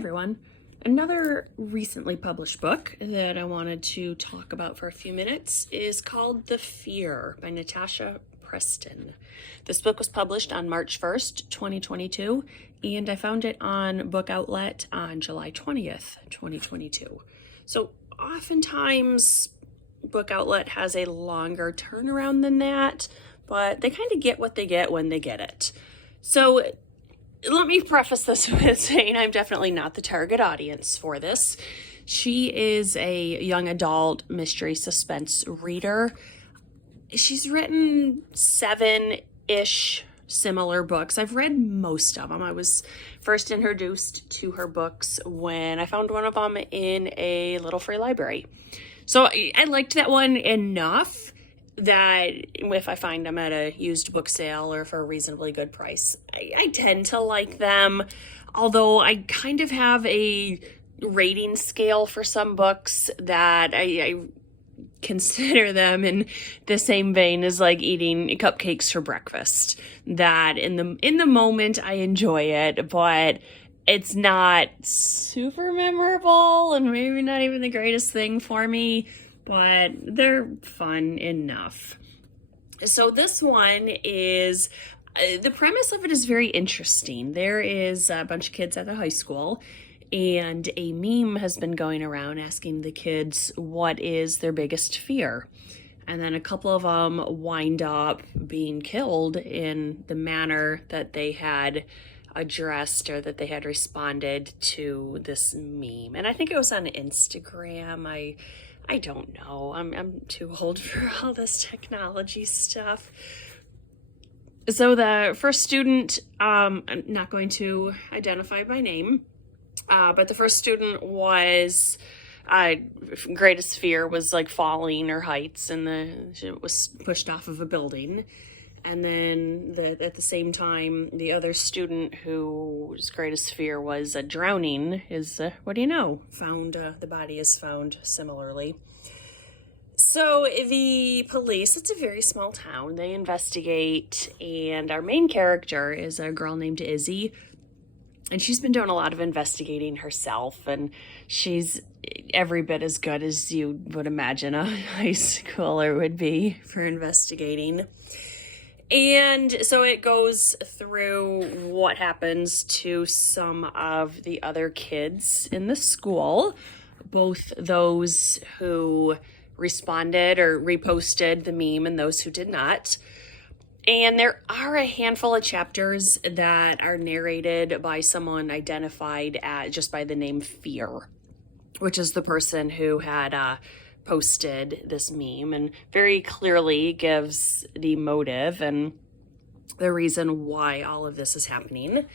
everyone. Another recently published book that I wanted to talk about for a few minutes is called The Fear by Natasha Preston. This book was published on March 1st, 2022, and I found it on Book Outlet on July 20th, 2022. So oftentimes Book Outlet has a longer turnaround than that, but they kind of get what they get when they get it. So let me preface this with saying I'm definitely not the target audience for this. She is a young adult mystery suspense reader. She's written 7-ish similar books. I've read most of them. I was first introduced to her books when I found one of them in a little free library. So I liked that one enough that if I find them at a used book sale or for a reasonably good price, I tend to like them. Although I kind of have a rating scale for some books that I consider them in the same vein as like eating cupcakes for breakfast. That in the moment I enjoy it, but it's not super memorable and maybe not even the greatest thing for me, but they're fun enough. So this one is, the premise of it is very interesting. There is a bunch of kids at the high school, and a meme has been going around asking the kids what is their biggest fear. And then a couple of them wind up being killed in the manner that they had addressed or that they had responded to this meme. And I think it was on Instagram. I don't know. I'm too old for all this technology stuff. So the first student, I'm not going to identify by name, but the first student was, greatest fear was like falling or heights, and she was pushed off of a building. And then at the same time, the other student whose greatest fear was drowning is, what do you know, the body is found similarly. So the police, it's a very small town, they investigate, and our main character is a girl named Izzy, and she's been doing a lot of investigating herself, and she's every bit as good as you would imagine a high schooler would be for investigating. And so it goes through what happens to some of the other kids in the school, both those who responded or reposted the meme and those who did not. And there are a handful of chapters that are narrated by someone identified just by the name Fear, which is the person who had posted this meme and very clearly gives the motive and the reason why all of this is happening.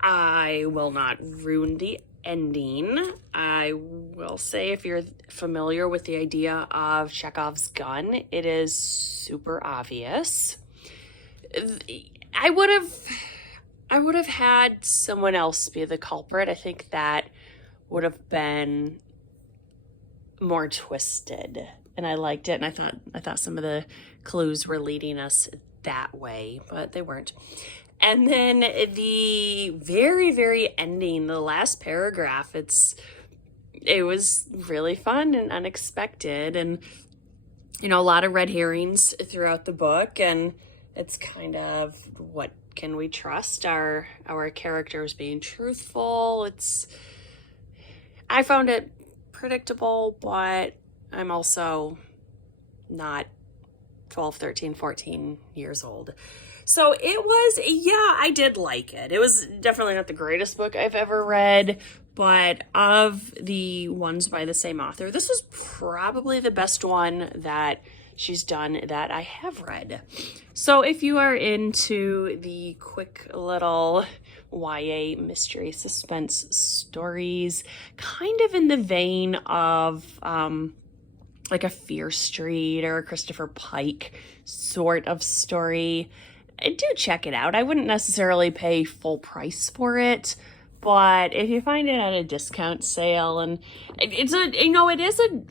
I will not ruin the ending. I will say, if you're familiar with the idea of Chekhov's gun, it is super obvious. I would have had someone else be the culprit. I think that would have been more twisted, and I liked it, and I thought some of the clues were leading us that way, but they weren't. And then the very, very ending, the last paragraph, it was really fun and unexpected, and a lot of red herrings throughout the book, and it's kind of, what can we trust our characters being truthful? I found it predictable, but I'm also not 12, 13, 14 years old. So it was, I did like it. It was definitely not the greatest book I've ever read, but of the ones by the same author, this was probably the best one that she's done that I have read. So if you are into the quick little YA mystery suspense stories, kind of in the vein of like a Fear Street or a Christopher Pike sort of story, do check it out. I wouldn't necessarily pay full price for it, but if you find it at a discount sale, and it is a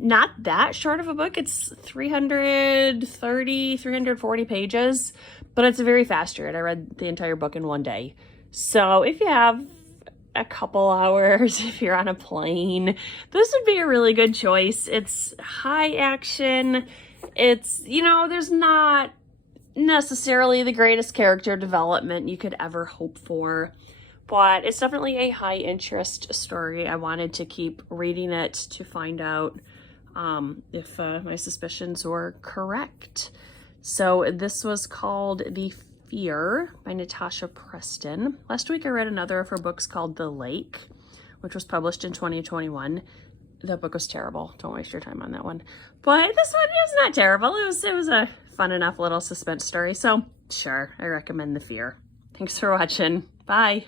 not that short of a book. It's 340 pages, but it's a very fast read. I read the entire book in one day. So if you have a couple hours if you're on a plane, this would be a really good choice. It's high action. It's, you know, there's not necessarily the greatest character development you could ever hope for, but it's definitely a high interest story. I wanted to keep reading it to find out if my suspicions were correct. So this was called The Fear by Natasha Preston. Last week I read another of her books called The Lake, which was published in 2021. That book was terrible. Don't waste your time on that one. But this one is not terrible. It was a fun enough little suspense story. So sure, I recommend The Fear. Thanks for watching. Bye.